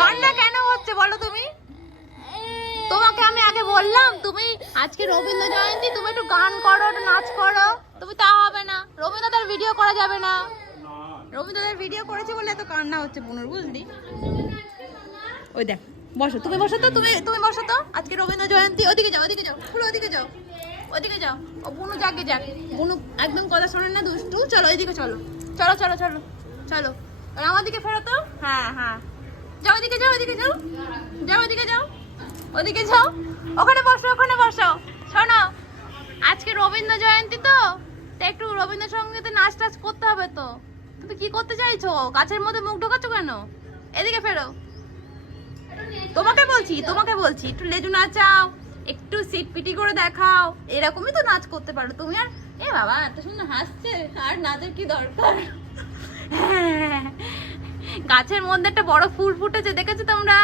কান্না কেন হচ্ছে বলো তুমি? তোমাকে আমি আগে বললাম তুমি আজকে রবীন্দ্র জয়ন্তী, তুমি একটু গান করো, একটু নাচ করো, তুমি তা হবে না। রবীন্দ্রনাথের ভিডিও করা যাবে না। রবীন্দ্রনাথের ভিডিও করেছে বলে এত কান্না হচ্ছে বুনুর, বুঝলি? ওই দেখ, বসো তুমি, বসো তো, তুমি বসো তো। আজকে রবীন্দ্র জয়ন্তী। ওদিকে যাও, ওদিকে যাও, পুরো ওদিকে যাও, ওদিকে যাও। ও বুনু যাকে যাক, বুনু একদম কথা শোনেন না, দুষ্টু। চলো ওইদিকে, চলো চলো চলো চলো চলো। আর আমার দিকে ফেরো তো। হ্যাঁ হ্যাঁ, যাও ওদিকে, যাও ওদিকে, যাও যাও ওদিকে, যাও ওদিকে, যাও। ওখানে বসো, ওখানে বসো। শোনো, আজকে রবীন্দ্র জয়ন্তী তো, একটু রবীন্দ্রসঙ্গীতে নাচ টাচ করতে হবে তো। তুমি কি করতে চাইছো? গাছের মধ্যে মুখ ঢোকাচ্ছ কেন? এদিকে ফেরো। তোমাকে বলছি একটু লেজু নাচাও, একটু সিটপিটি করে দেখাও। এরকমই তো নাচ করতে পারো তুমি। আর এ বাবা, এত সুন্দর হাসছে, আর নাচের কি দরকার? গাছের মধ্যে একটা বড় ফুল ফুটেছে, দেখেছো তোমরা?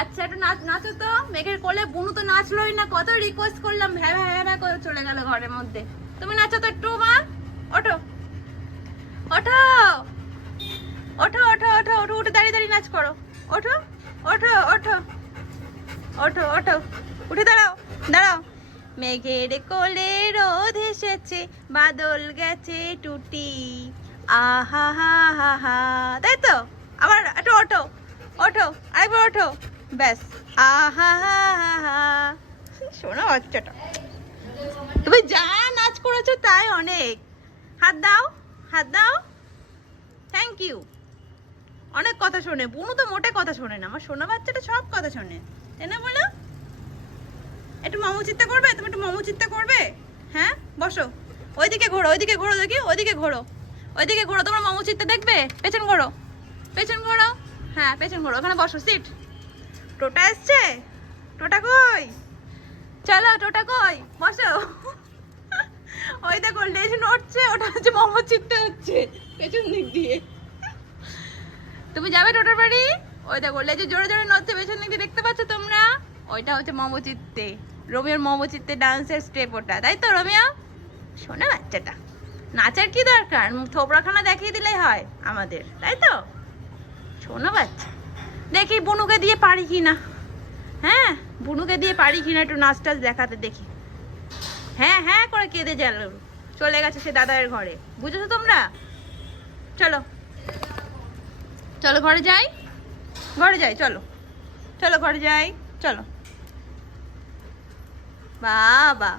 আচ্ছা, একটু নাচো তো। মেঘের কোলে বুনু তো নাচলোই না, কত রিকোয়েস্ট করলাম, ভ্যা ভ্যা ভ্যা করে চলে গেল ঘরের মধ্যে। তুমি নাচো তো একটু মা। ওঠো ওঠো ওঠো ওঠো ওঠো ওঠো, উঠে দাঁড়িয়ে দাঁড়িয়ে নাচ করো। ওঠো ওঠো ওঠো ওঠো ওঠো, উঠে দাঁড়াও, দাঁড়াও। মেঘের কোলে রোদ এসেছে, বাদল গেছে টুটি, আহা হা হা হা। তাই তো, আবার একটু ওঠো ওঠো, আরেকবার ওঠো, ব্যাস, আহা হা হা হা। শোনো বাচ্চাটা, তুমি যা নাচ করেছো তাই অনেক। হাত দাও, হাত দাও, থ্যাংক ইউ। অনেক কথা শোনে বুনু, তো মোটে কথা শোনে না। আমার সোনা বাচ্চাটা সব কথা শোনে, তাই না বলো? একটু মামু চিত্তা করবে, তুমি একটু মামু চিত্তা করবে। হ্যাঁ, বসো। ওইদিকে ঘোরো, ওইদিকে ঘোরো, দেখি ওইদিকে ঘোরো, ওইদিকে ঘোরো, তোমার মামু চিত্তা দেখবে। পেছন ঘোরো, পেছন ঘোরো, হ্যাঁ পেছন ঘোরো, ওখানে বসো। সিট। টোটা এসছে, টোটা কই? চলো, টোটা কই? বসো। ওই দেখো লেজ নড়ছে, ওটা হচ্ছে মামু চিত্তে হচ্ছে পেছন দিক দিয়ে। তুমি যাবে টোটার বাড়ি? ওই দেখো লেজে জোরে জোরে নড়ছে পেছন দিক দিয়ে, দেখতে পাচ্ছ তোমরা? ওইটা হচ্ছে মমচিত্তে, রোমিওর মমচিত্তে ডান্সের স্টেপ ওটা, তাই তো রোমিও? শোনা বাচ্চাটা, নাচার কি দরকার? থোবড়াখানা দেখিয়ে দিলেই হয় আমাদের, তাই তো? শোনা বাচ্চা, দেখি বুনুকে দিয়ে পারি কিনা। হ্যাঁ, বুনুকে দিয়ে পারি কিনা একটু নাচ টাচ দেখাতে, দেখি। হ্যাঁ হ্যাঁ করে কেঁদে চলে গেছে সে দাদার ঘরে, বুঝেছো তোমরা? চলো চলো ঘরে যাই, ঘরে যাই, চলো চলো ঘরে যাই, চলো। বাবা,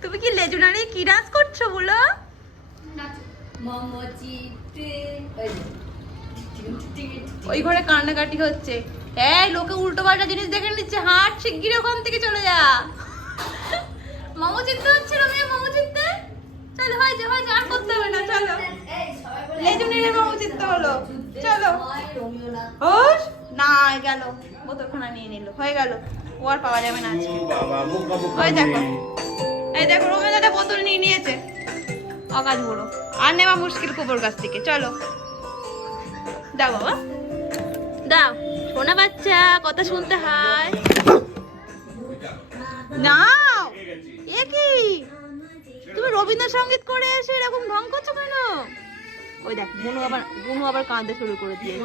তুমি কি লেজু নাড়িয়ে কি ডান্স করছো বলো? ওই ঘরে কান্নাকাটি হচ্ছে। এই লোকে উল্টো পাল্টা জিনিস দেখে নিচ্ছে, হাট শিগগির ওখান থেকে চলে যা। মমচিত্তে হচ্ছে রোমিও, মমচিত্তে। চলো, হয়েছে হয়েছে, আর করতে হবে না, চলো। লেজু নেড়ে মমচিত্তে হলো, চলো। হোস না গেল, বোতলখানা নিয়ে নিল, হয়ে গেল। ও আর পাওয়া যাবে না আজকে। ওই দেখো, এই দেখো রোমিও দাদা বোতল নিয়ে নিয়েছে, অকাজ বুড়ো। আর নেওয়া মুশকিল কুকুর কাছ থেকে। চলো দাও বাবা, দাও। শোনা বাচ্চা, কথা শুনতে হয়। নাও। এ কি, তুমি রবীন্দ্রসঙ্গীত করে এসে এরকম ঢং করছো কেন? ওই দেখ বুনু আবার কাঁদতে শুরু করে দিয়েছে।